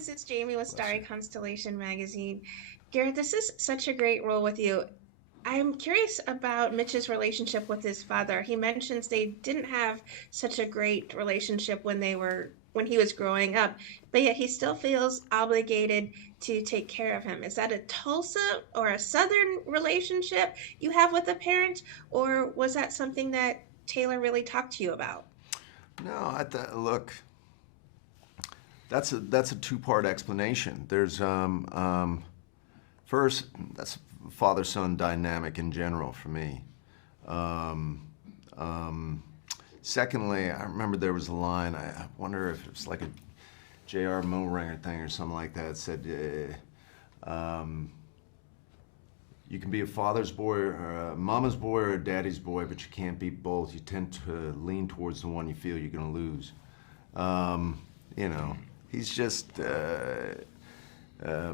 This is Jamie with Bless Starry you. Constellation Magazine. Garrett, this is such a great role with you. I'm curious about Mitch's relationship with his father. He mentions they didn't have such a great relationship when he was growing up, but yet he still feels obligated to take care of him. Is that a Tulsa or a Southern relationship you have with a parent, or was that something that Taylor really talked to you about? No, look, that's a two-part explanation. There's first, that's father-son dynamic in general for me. Um, um, Secondly, I remember there was a line. I wonder if it's like a J.R. Moranger thing or something like that. It said, "You can be a father's boy, or a mama's boy, or a daddy's boy, but you can't be both. You tend to lean towards the one you feel you're gonna lose." Um, you know, he's just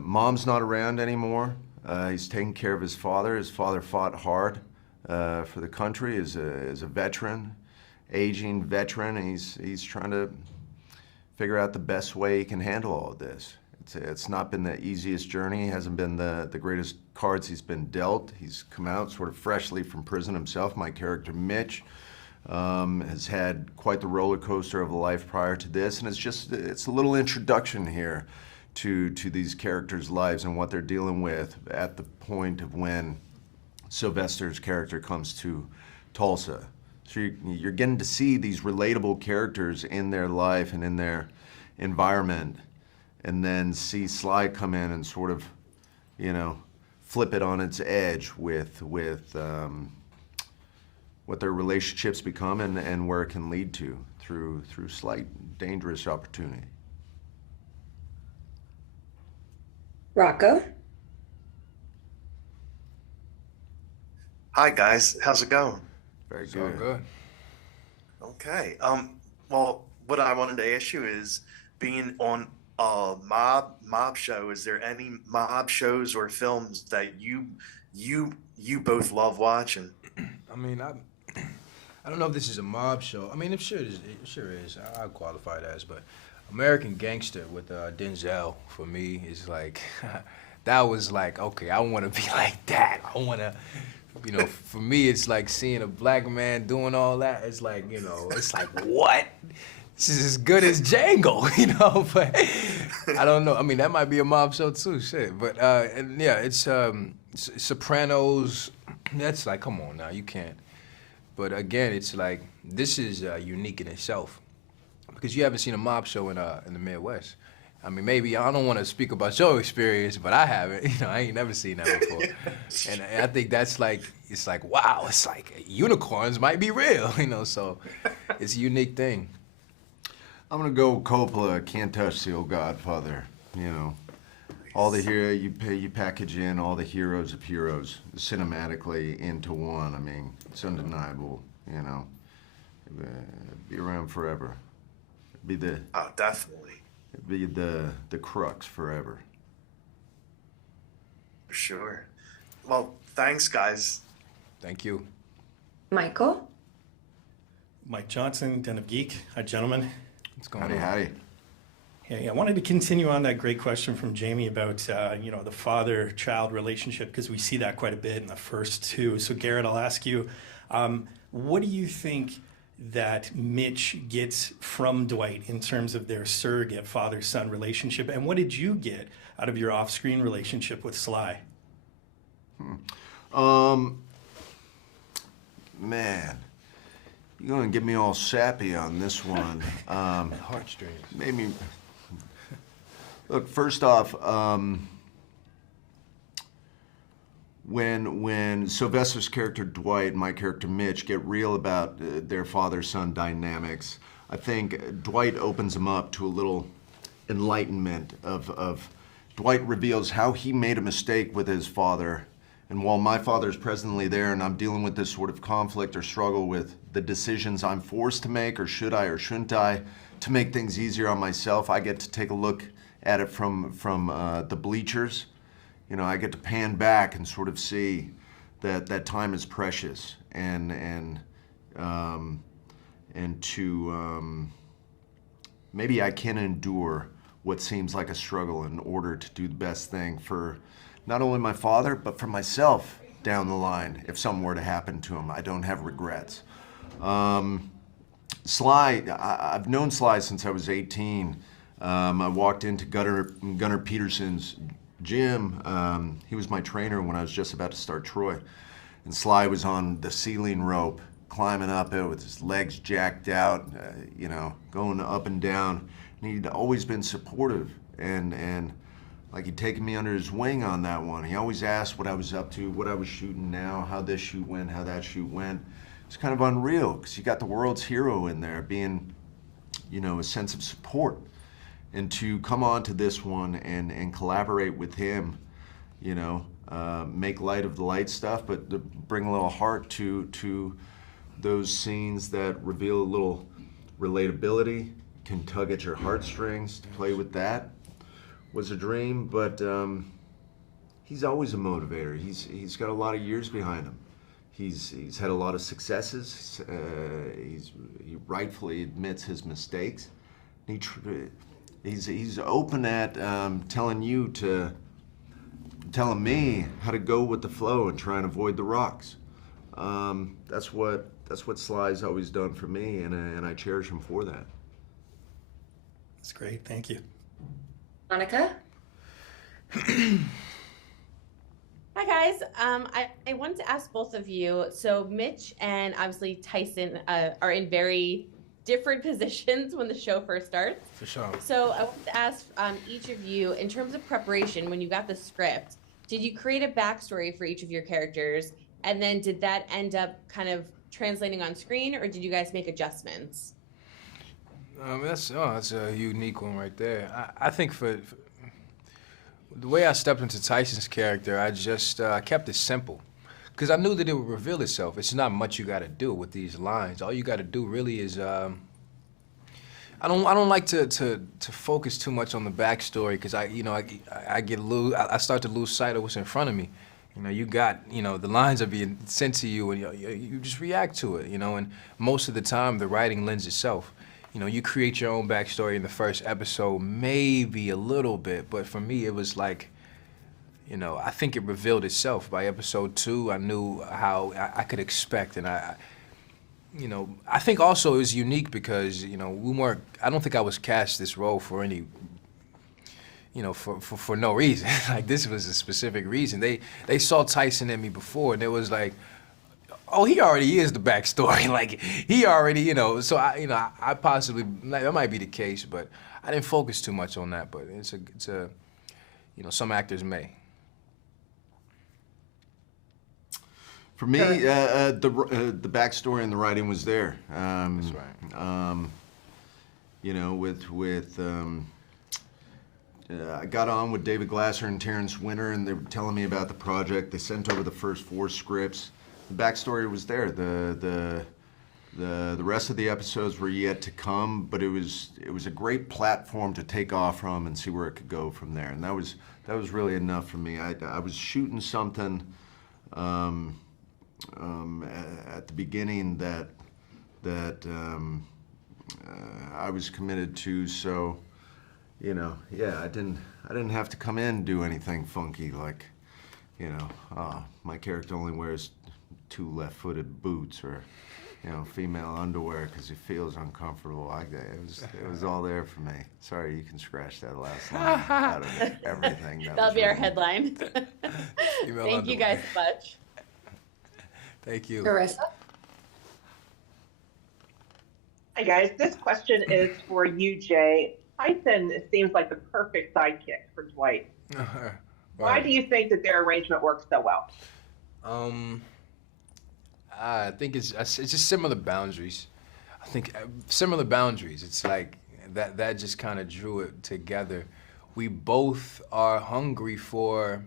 mom's not around anymore. He's taking care of his father. His father fought hard for the country as a veteran, aging veteran. And he's trying to figure out the best way he can handle all of this. It's not been the easiest journey. It hasn't been the greatest cards he's been dealt. He's come out sort of freshly from prison himself. My character, Mitch, has had quite the roller coaster of a life prior to this, and it's a little introduction here to these characters' lives and what they're dealing with at the point of when Sylvester's character comes to Tulsa. So you're getting to see these relatable characters in their life and in their environment, and then see Sly come in and sort of, flip it on its edge with what their relationships become and where it can lead to through slight dangerous opportunity. Rocco? Hi guys, how's it going? Very It's all good. good. Okay. Well, what I wanted to ask you is, being on a mob show, is there any mob shows or films that you both love watching? I mean, I don't know if this is a mob show. I mean, it sure is. I'll qualify it as, but American Gangster with Denzel for me is like, that was like, okay, I want to be like that. I want to, for me, it's like seeing a black man doing all that. It's like, it's like, what? This is as good as Django, but I don't know. I mean, that might be a mob show too, shit. But, and yeah, it's Sopranos. That's like, come on now, you can't. But again, it's like, this is unique in itself because you haven't seen a mob show in the Midwest. I mean, maybe, I don't want to speak about your experience, but I haven't. I ain't never seen that before. And I think that's like, it's like, wow, it's like unicorns might be real, so it's a unique thing. I'm gonna go Coppola, Can't Touch the Old Godfather. All the hero you package in all the heroes of heroes cinematically into one. I mean, it's undeniable. Be around forever. Be the Oh, definitely, be the crux forever. for sure. Well, thanks, guys. Thank you. Michael? Mike Johnson, Den of Geek. Hi, gentlemen. What's going Howdy, on? howdy. Hey, I wanted to continue on that great question from Jamie about, the father-child relationship, because we see that quite a bit in the first two. So, Garrett, I'll ask you, what do you think that Mitch gets from Dwight in terms of their surrogate father-son relationship, and what did you get out of your off-screen relationship with Sly? Man, you're gonna get me all sappy on this one. Heartstrings. Maybe. Look, first off, when Sylvester's character Dwight and my character Mitch get real about their father-son dynamics, I think Dwight opens them up to a little enlightenment of Dwight reveals how he made a mistake with his father, and while my father's presently there and I'm dealing with this sort of conflict or struggle with the decisions I'm forced to make, or should I or shouldn't I, to make things easier on myself, I get to take a look at it from the bleachers. I get to pan back and sort of see that time is precious, and to maybe I can endure what seems like a struggle in order to do the best thing for not only my father, but for myself down the line. If something were to happen to him, I don't have regrets. Sly, I've known Sly since I was 18. I walked into Gunnar Peterson's gym. He was my trainer when I was just about to start Troy. And Sly was on the ceiling rope, climbing up it with his legs jacked out, going up and down. And he'd always been supportive and like he'd taken me under his wing on that one. He always asked what I was up to, what I was shooting now, how this shoot went, how that shoot went. It's kind of unreal because you got the world's hero in there being, a sense of support. And to come on to this one and collaborate with him, make light of the light stuff, but to bring a little heart to those scenes that reveal a little relatability, can tug at your heartstrings, to play with that was a dream. But he's always a motivator. He's got a lot of years behind him. He's had a lot of successes. He rightfully admits his mistakes. He's open at telling me how to go with the flow and try and avoid the rocks. That's what Sly's always done for me, and I cherish him for that. That's great. Thank you. Monica? Hi guys. I wanted to ask both of you. So Mitch and obviously Tyson are in very different positions when the show first starts. For sure. So I wanted to ask each of you, in terms of preparation, when you got the script, did you create a backstory for each of your characters? And then did that end up kind of translating on screen, or did you guys make adjustments? That's a unique one right there. I think for the way I stepped into Tyson's character, I just kept it simple, because I knew that it would reveal itself. It's not much you got to do with these lines. All you got to do really is I don't like to focus too much on the backstory, because I start to lose sight of what's in front of me. You got the lines are being sent to you, and you just react to it. And most of the time the writing lends itself. You create your own backstory in the first episode, maybe a little bit, but for me it was like, I think it revealed itself. By episode 2, I knew how I could expect, and I think also it was unique because, I don't think I was cast this role for any, for no reason. Like, this was a specific reason. They saw Tyson in me before, and it was like, oh, he already is the backstory. Like, he already, so I possibly, that might be the case, but I didn't focus too much on that, but it's a some actors may. For me, the backstory and the writing was there. That's right. I got on with David Glasser and Terrence Winter, and they were telling me about the project. They sent over the first 4 scripts. The backstory was there. The rest of the episodes were yet to come, but it was a great platform to take off from and see where it could go from there. And that was really enough for me. I was shooting something at the beginning that I was committed to. So, I didn't have to come in and do anything funky like, my character only wears 2 left-footed boots or, female underwear because he feels uncomfortable. It was all there for me. Sorry, you can scratch that last line out of everything. That'll be our headline. Thank you guys so much. Thank you. Carissa? Hi guys, this question is for you, Jay. Tyson seems like the perfect sidekick for Dwight. Why do you think that their arrangement works so well? I think it's just similar boundaries. I think similar boundaries. It's like that just kind of drew it together. We both are hungry for.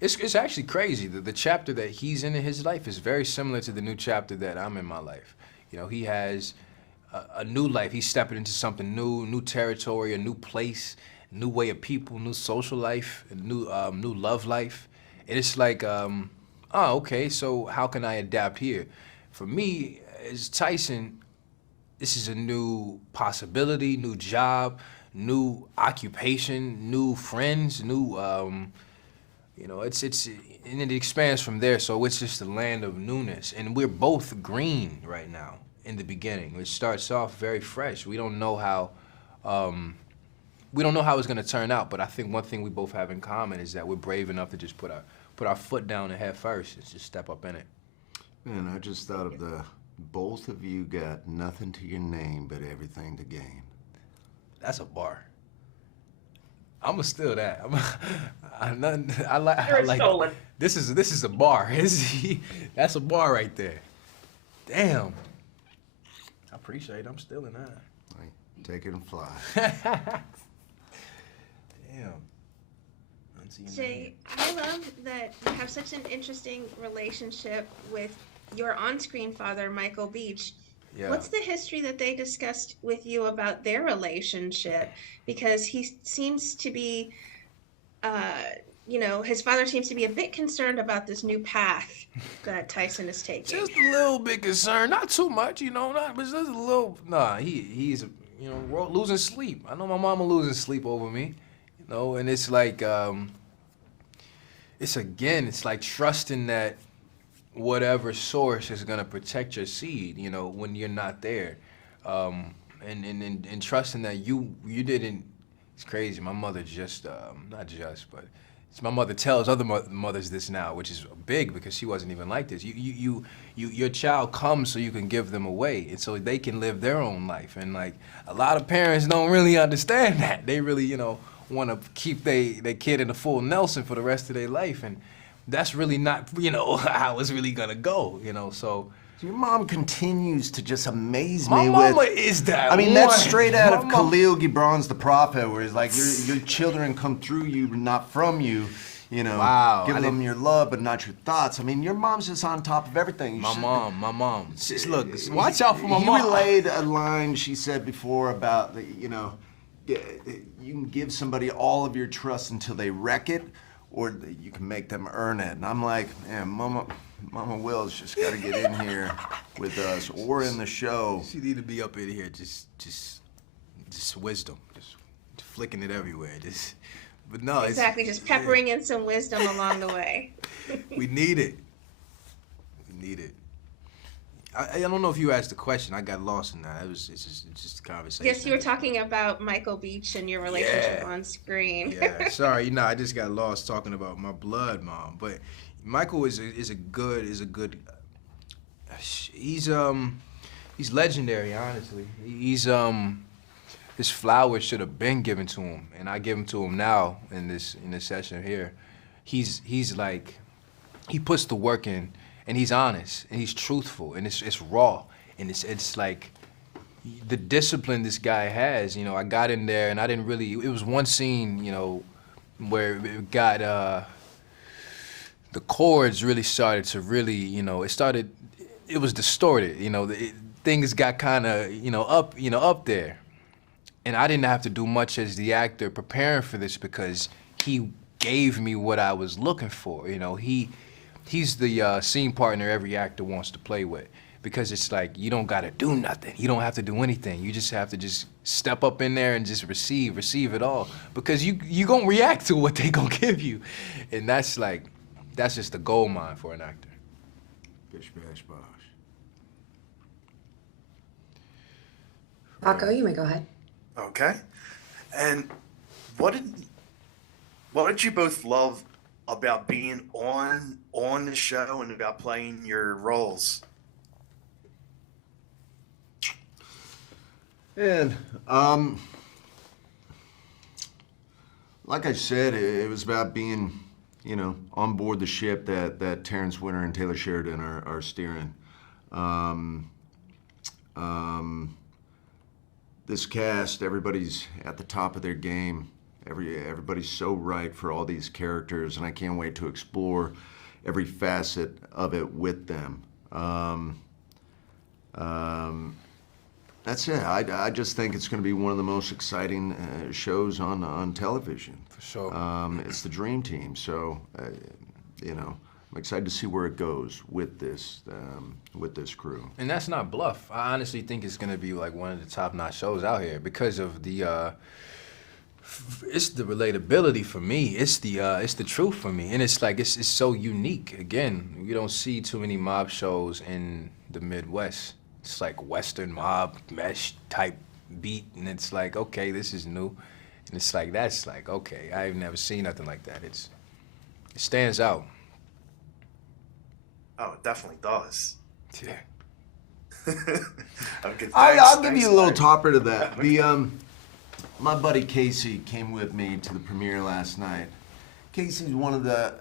It's actually crazy. The chapter that he's in his life is very similar to the new chapter that I'm in my life. He has a new life. He's stepping into something new territory, a new place, new way of people, new social life, a new love life. And it's like, okay, so how can I adapt here? For me, as Tyson, this is a new possibility, new job, new occupation, new friends, new, and it expands from there. So it's just a land of newness. And we're both green right now in the beginning. It starts off very fresh. We don't know how it's gonna turn out, but I think one thing we both have in common is that we're brave enough to just put our foot down and head first and just step up in it. Man, I just thought of both of you got nothing to your name but everything to gain. That's a bar. I'ma steal that. You're stolen. This is a bar. That's a bar right there. Damn. I appreciate it. I'm stealing that. Like, take it and fly. Damn. Jay, I love that you have such an interesting relationship with your on-screen father, Michael Beach. Yeah. What's the history that they discussed with you about their relationship? Because he seems to be, his father seems to be a bit concerned about this new path that Tyson is taking. Just a little bit concerned, not too much, but just a little. Nah, he's losing sleep. I know my mama losing sleep over me, and it's like, it's like trusting that whatever source is gonna protect your seed, when you're not there, and trusting that you didn't. It's crazy. My mother just not just, but my mother tells other mothers this now, which is big because she wasn't even like this. Your child comes so you can give them away, and so they can live their own life. And like a lot of parents don't really understand that. They really want to keep their kid in the full Nelson for the rest of their life, and that's really not, how it's really gonna go, so. Your mom continues to just amaze me My with... mama is that I mean, one. that's straight out of My mom- Khalil Gibran's The Prophet, where it's like, your children come through you, not from you, Wow, Give them your love, but not your thoughts. I mean, your mom's just on top of everything. My mom. Just look, watch out for my He mom. relayed a line she said before about, you can give somebody all of your trust until they wreck it, or you can make them earn it. And I'm like, man, Mama Will's just got to get in here with us or in the show. She need to be up in here, just wisdom, just flicking it everywhere. But no, Exactly, just peppering in some wisdom along the way. We need it. I don't know if you asked the question. I got lost in that. It's just a conversation. Yes, you were talking about Michael Beach and your relationship on screen. Yeah, sorry, I just got lost talking about my blood mom. But Michael is a good. He's legendary, honestly. His flowers should have been given to him, and I give them to him now in this session here. He's like, he puts the work in, and he's honest, and he's truthful, and it's raw, and it's like the discipline this guy has. I got in there, and I didn't really. It was one scene, where it got the chords really started to really, it was distorted. Things got kind of up there. And I didn't have to do much as the actor preparing for this because he gave me what I was looking for. He's the scene partner every actor wants to play with, because it's like you don't gotta do nothing. You don't have to do anything. You just have to just step up in there and just receive it all, because you gonna react to what they gonna give you, and that's just a gold mine for an actor. Bish, bash, bosh. Paco, you may go ahead. Okay. And what did you both love about being on the show and about playing your roles? And like I said, it was about being, on board the ship that Terrence Winter and Taylor Sheridan are steering. This cast, everybody's at the top of their game. Everybody's so right for all these characters, and I can't wait to explore every facet of it with them. That's it. I just think it's going to be one of the most exciting shows on television. For sure. It's the dream team, so I'm excited to see where it goes with this crew. And that's not bluff. I honestly think it's gonna be like one of the top-notch shows out here because of the It's the relatability for me. It's the truth for me, and it's like it's so unique. Again, you don't see too many mob shows in the Midwest. It's like Western mob mesh type beat, and it's like, okay, this is new, and it's like that's like, okay, I've never seen nothing like that. It stands out. Oh, it definitely does. Yeah. Okay, I'll give thanks, you a little Larry. topper to that. My buddy Casey came with me to the premiere last night. Casey's one of the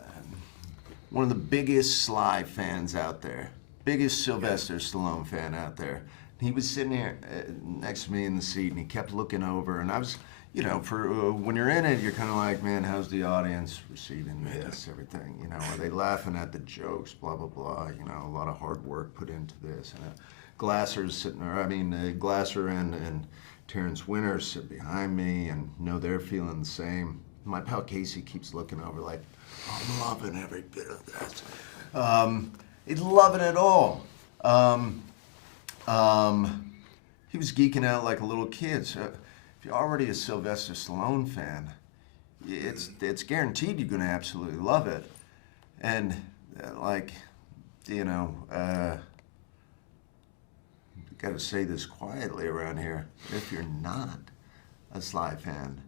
biggest Sly fans out there, biggest Sylvester Stallone fan out there. He was sitting here next to me in the seat, and he kept looking over, and I was, for when you're in it, you're kind of like, man, how's the audience receiving this, everything? Are they laughing at the jokes, blah, blah, blah, a lot of hard work put into this. And Glasser's sitting there, Glasser and Terrence Winters sit behind me, and they're feeling the same. My pal Casey keeps looking over like, I'm loving every bit of this. He's loving it all. He was geeking out like a little kid. So if you're already a Sylvester Stallone fan, it's guaranteed you're going to absolutely love it. And got to say this quietly around here. If you're not a Sly fan,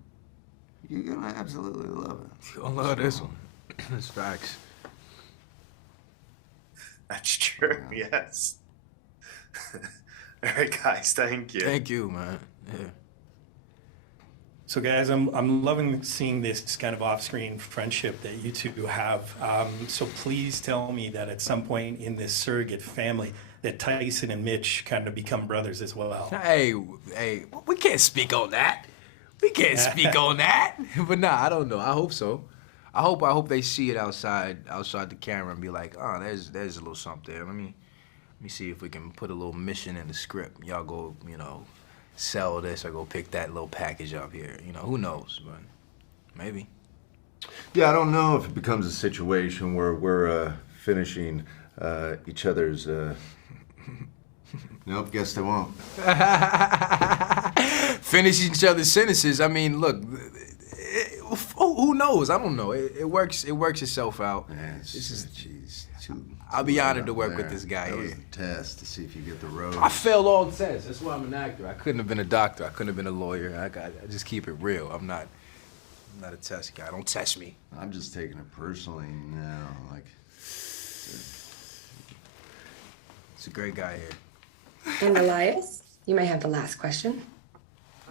you're going to absolutely love it. I love this one. It's facts. That's true, yes. All right, guys, thank you. Thank you, man. Yeah. So guys, I'm loving seeing this kind of off-screen friendship that you two have. So please tell me that at some point in this surrogate family that Tyson and Mitch kind of become brothers as well. Hey, we can't speak on that. We can't speak on that. But nah, I don't know. I hope so. I hope they see it outside the camera and be like, oh, there's a little something there. Let me see if we can put a little mission in the script. Y'all go, sell this or go pick that little package up here. Who knows? But maybe. Yeah, I don't know if it becomes a situation where we're finishing each other's. Nope, guess they won't. Finish each other's sentences. I mean, look. Who knows? I don't know. It works. It works itself out. Yeah, I'll be honored to work with this guy that here. was a test to see if you get the road. I failed all the tests. That's why I'm an actor. I couldn't have been a doctor. I couldn't have been a lawyer. I just keep it real. I'm not a test guy. Don't test me. I'm just taking it personally now. Like, It's a great guy here. And Elias, you may have the last question.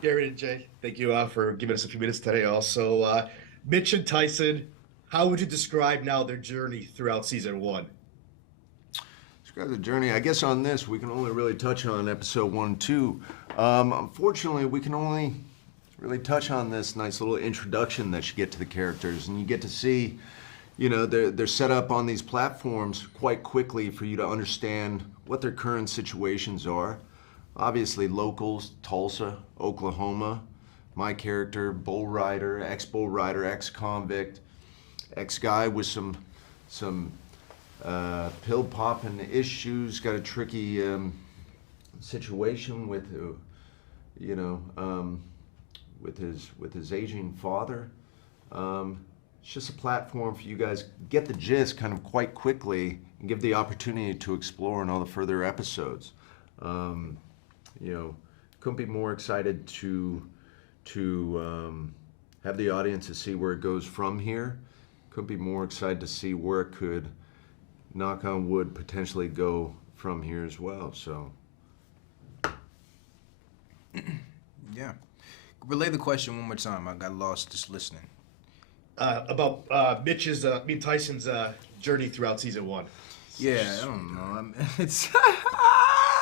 Garrett and Jay, thank you for giving us a few minutes today. Also, Mitch and Tyson, how would you describe now their journey throughout season 1? describe the journey. I guess on this, we can only really touch on episode 1 and 2. Unfortunately, we can only really touch on this nice little introduction that you get to the characters, and you get to see, they're set up on these platforms quite quickly for you to understand what their current situations are. Obviously, locals, Tulsa, Oklahoma. My character, bull rider, ex-bull rider, ex-convict, ex-guy with some pill-popping issues, got a tricky situation with, with his aging father. It's just a platform for you guys to get the gist kind of quite quickly and give the opportunity to explore in all the further episodes. Couldn't be more excited to have the audience to see where it goes from here. Couldn't be more excited to see where it could, knock on wood, potentially go from here as well. So, Yeah. Relay the question one more time. I got lost just listening. About Tyson's journey throughout season 1. Yeah, I don't know. I mean, it's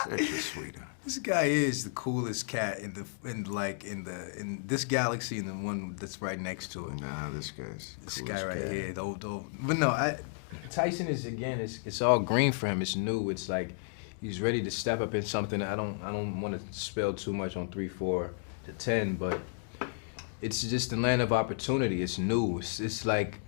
such a sweetheart. this guy is the coolest cat in this galaxy and the one that's right next to it. Nah, this guy's This cool guy as right cat. here, but no, Tyson is again. It's all green for him. It's new. It's like he's ready to step up in something. I don't want to spell too much on 3, 4 to 10, but it's just the land of opportunity. It's new. It's like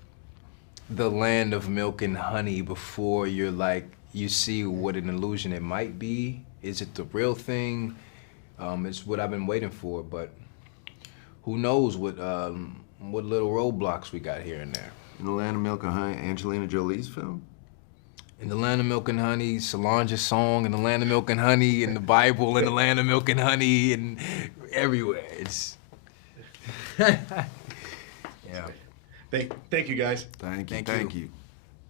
the land of milk and honey before you see what an illusion it might be. Is it the real thing? It's what I've been waiting for, but who knows what little roadblocks we got here and there. In the Land of Milk and Honey, Angelina Jolie's film? In the Land of Milk and Honey, Solange's song, in the Land of Milk and Honey, in the Bible, in the Land of Milk and Honey, and everywhere. It's yeah. Thank you, guys. Thank you. Thank Thank you. you.